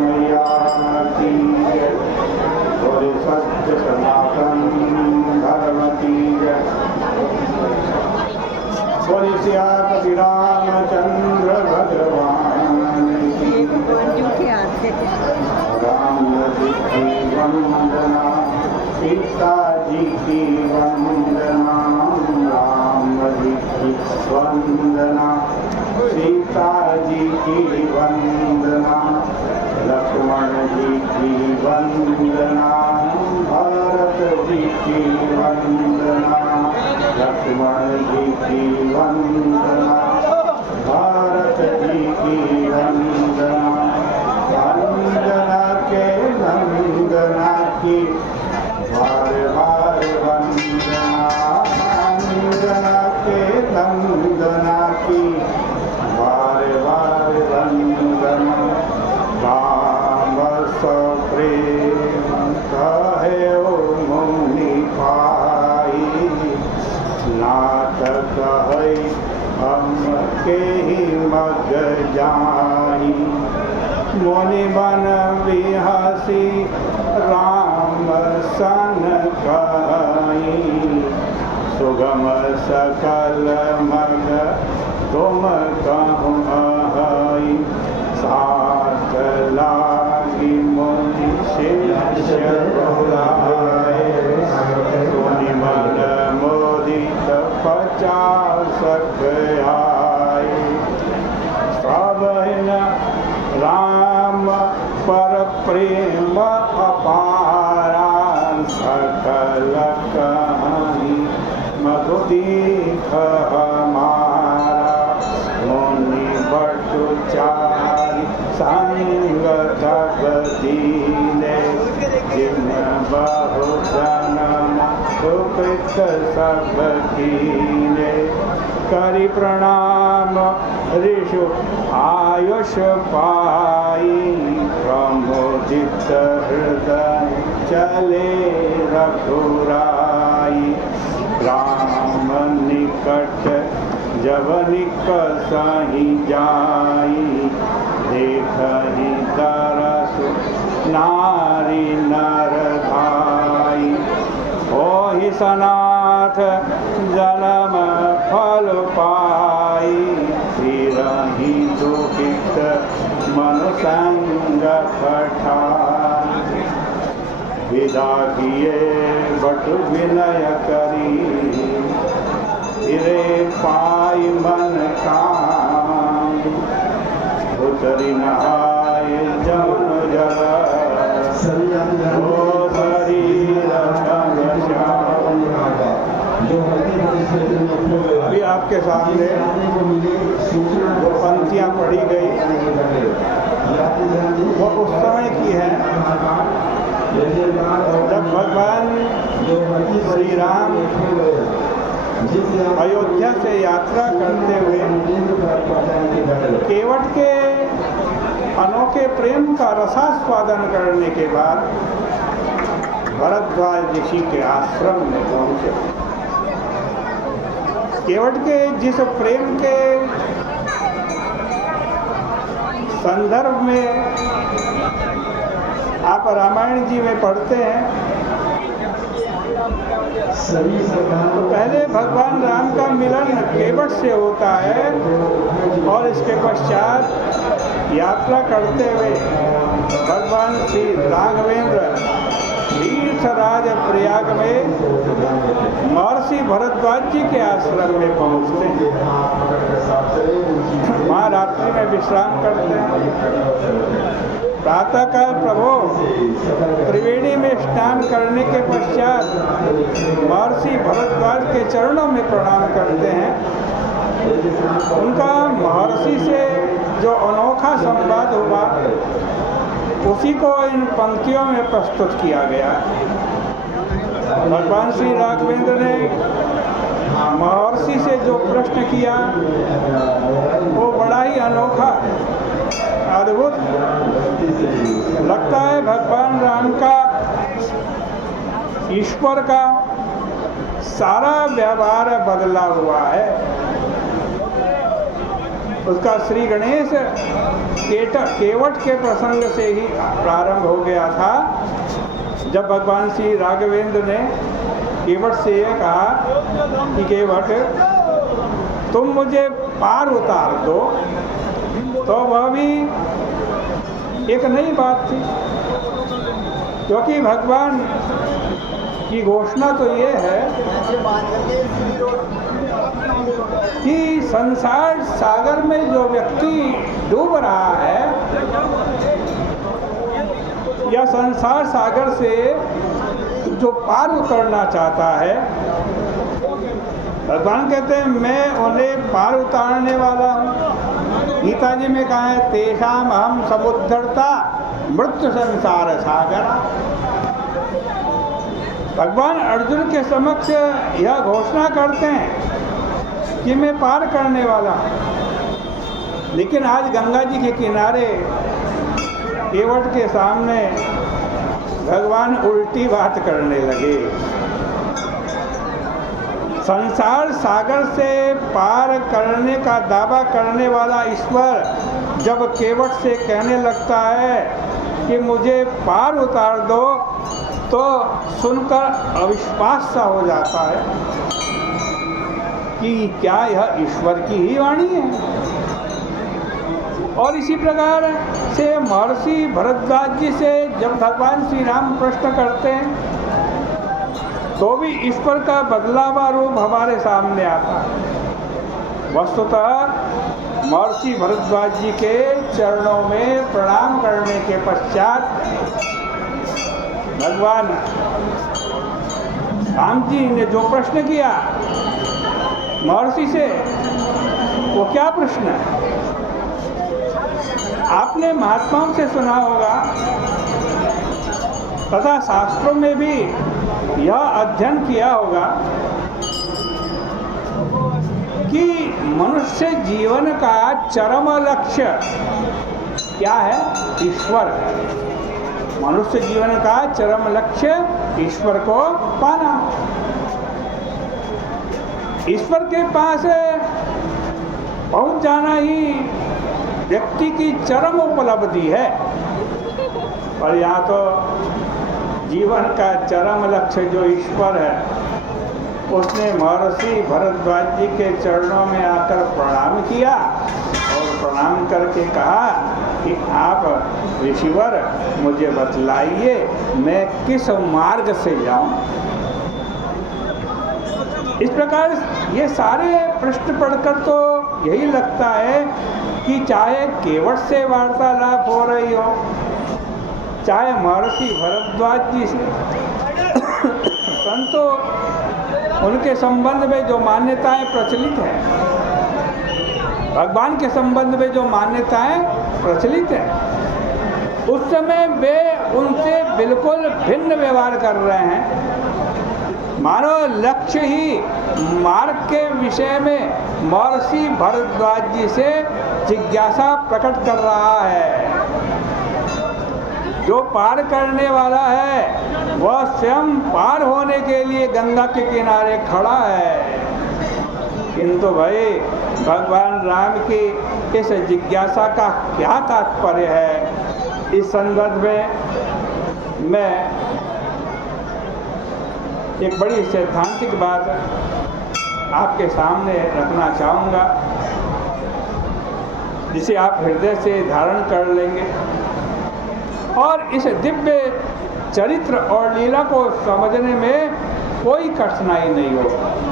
मैया की जय, बोले सत्य सनातन धर्म की जय। बोले सियापति रामचंद्र भगवान की राम जी की वंदना, सीता जी की वंदना, राम जी की वंदना, सीता जी की वंदना, लक्ष्मण जी की वंदना, भरत जी की वंदना, लक्ष्मण जी की वंदना, भरत जी की वंदना, वंदना के नंदना की बार बार वंदना, वंदना के नंदना की बार बार वंदना। राम सप्रेम कहे मुनि पाई, नाथ कहे हम के ही मग जाई। मुनि बन बिहसी राम सन कहाई, सुगम सकल मग तुम कहूँ आई। साथ लागी मुनि शिष्य बुलाए, मुनि मन मोदित 50 आए। सब राम पर प्रेम अपारा, सकल कहानी मधुदीख हमारा। मुनि बटुचारी संग तब दीने, जिन बहु जन्म सुकृत सब कीने। करि प्रणाम ऋषु आयुष पाई, प्रमोदित हृदय चले रघुराई। राम निकट जब निकसहि जाई, देखहि तरसु नारी नर भाई। होहि सनाथ जन्म फल पाई, फिरहि दुखित मनु संग पठाई। विदा किए बटु विनय करी, फिरे पाई मन काम। उतरी नहाय जमुन जल, ओ शरीर संग श्याम। अभी आपके सामने जो पंक्तियाँ पढ़ी गई वो उस समय की है जब भगवान श्री राम अयोध्या से यात्रा करते हुए केवट के अनोखे प्रेम का रसास्वादन करने के बाद भरद्वाज ऋषि के आश्रम में पहुंचे। केवट के जिस प्रेम के संदर्भ में आप रामायण जी में पढ़ते हैं, तो पहले भगवान राम का मिलन केवट से होता है और इसके पश्चात यात्रा करते हुए भगवान श्री राघवेंद्र तीर्थराज प्रयाग में महर्षि भरद्वाज जी के आश्रम में पहुंचते हैं। वहाँ रात्रि में विश्राम करते हैं। प्रातःकाल प्रभु त्रिवेणी में स्नान करने के पश्चात महर्षि भरद्वाज के चरणों में प्रणाम करते हैं। उनका महर्षि से जो अनोखा संवाद हुआ उसी को इन पंक्तियों में प्रस्तुत किया गया। भगवान श्री राघवेंद्र ने महर्षि से जो प्रश्न किया वो बड़ा ही अनोखा, अद्भुत लगता है। भगवान राम का, ईश्वर का सारा व्यवहार बदला हुआ है। उसका श्री गणेश केवट के प्रसंग से ही प्रारंभ हो गया था, जब भगवान श्री राघवेंद्र ने केवट से यह कहा कि केवट तुम मुझे पार उतार दो, तो वह भी एक नई बात थी, क्योंकि भगवान की घोषणा तो ये है कि संसार सागर में जो व्यक्ति डूब रहा है या संसार सागर से जो पार उतरना चाहता है, भगवान कहते हैं मैं उन्हें पार उतारने वाला हूँ। गीता जी में कहा है तेषाम अहम समुद्धरता मृत्यु संसार सागर। भगवान अर्जुन के समक्ष यह घोषणा करते हैं कि मैं पार करने वाला हूँ, लेकिन आज गंगा जी के किनारे केवट के सामने भगवान उल्टी बात करने लगे। संसार सागर से पार करने का दावा करने वाला ईश्वर जब केवट से कहने लगता है कि मुझे पार उतार दो, तो सुनकर अविश्वास सा हो जाता है कि क्या यह ईश्वर की ही वाणी है। और इसी प्रकार से महर्षि भरद्वाज जी से जब भगवान श्री राम प्रश्न करते हैं, तो भी ईश्वर का बदलावा रूप हमारे सामने आता है। वस्तुतः महर्षि भरद्वाज जी के चरणों में प्रणाम करने के पश्चात भगवान राम जी ने जो प्रश्न किया महर्षि से, वो क्या प्रश्न है? आपने महात्माओं से सुना होगा तथा शास्त्रों में भी यह अध्ययन किया होगा कि मनुष्य जीवन का चरम लक्ष्य क्या है? ईश्वर। मनुष्य जीवन का चरम लक्ष्य ईश्वर को पाना। ईश्वर के पास पहुंच जाना ही व्यक्ति की चरम उपलब्धि है। और यहाँ तो जीवन का चरम लक्ष्य जो ईश्वर है, उसने महर्षि भरद्वाज जी के चरणों में आकर प्रणाम किया और प्रणाम करके कहा कि आप ऋषिवर मुझे बतलाइए मैं किस मार्ग से जाऊं। इस प्रकार ये सारे प्रश्न पढ़कर तो यही लगता है कि चाहे केवट से वार्तालाप हो रही हो, चाहे महर्षि भरद्वाज जी से, परंतु उनके संबंध में जो मान्यताएं प्रचलित हैं, भगवान के संबंध में जो मान्यताएं प्रचलित हैं, उस समय वे उनसे बिल्कुल भिन्न व्यवहार कर रहे हैं। मानो लक्ष्य ही मार्ग के विषय में महर्षि भरद्वाज जी से जिज्ञासा प्रकट कर रहा है। जो पार करने वाला है वह स्वयं पार होने के लिए गंगा के किनारे खड़ा है, किंतु भाई भगवान राम की इस जिज्ञासा का क्या तात्पर्य है, इस संदर्भ में मैं एक बड़ी सैद्धांतिक बात आपके सामने रखना चाहूँगा, जिसे आप हृदय से धारण कर लेंगे और इस दिव्य चरित्र और लीला को समझने में कोई कठिनाई नहीं होगी।